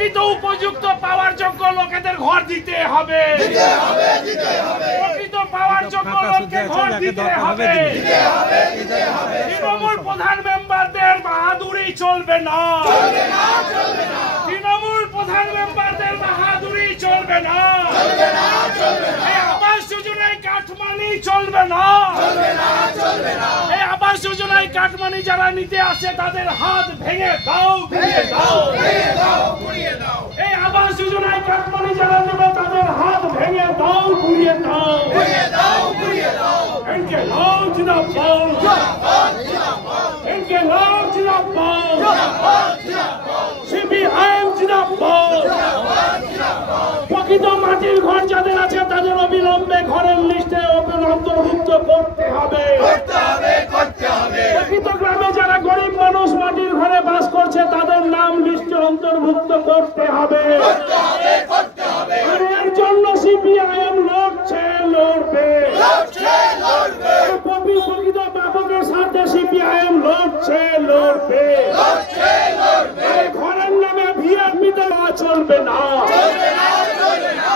প্রকৃত উপযুক্ত পাওয়ার যোগ্য লোকেদের ঘর দিতে হবে, প্রকৃত পাওয়ার যোগ্য লোককে ঘর দিতে হবে। তৃণমূল প্রধান মেম্বারদের বাহাদুরি চলবে না, তৃণমূল প্রধান মেম্বারদের বাহাদুরি চলবে না, এই আবাস যোজনায় কাটমানি চলবে না, এই আবাস যোজনায় কাটমানি যারা নিতে আসে তাদের হাত ভেঙে দাও, ভেঙে দাও, এই আবাস যোজনায় কাটমানি যারা নেবে তাদের হাত ভেঙে দাও, ঘুরিয়ে দাও, इनके नाम जिंदाबाद, इनके नाम जिंदाबाद, सीपीआईएम जिंदाबाद। প্রকৃত মাটির ঘর যাদের আছে তাদের অবিলম্বে ঘরের লিস্টে অন্তর্ভুক্ত করতে হবে। প্রকৃত গ্রামে যারা গরিব মানুষ মাটির ঘরে বাস করছে তাদের নাম লিস্টে অন্তর্ভুক্ত করতে হবে। আর এর জন্য সিপিআইএম লড়ছে, লড়বে। প্রকৃত ব্যাপকের সাথে সিপিআইএম লড়ছে, লড়বে। ঘরের নামে ভিআরপিতে চলবে না,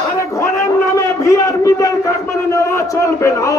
আরে ঘরের নামে ভিআরপিদের কাটমানি নেওয়া চলবে না।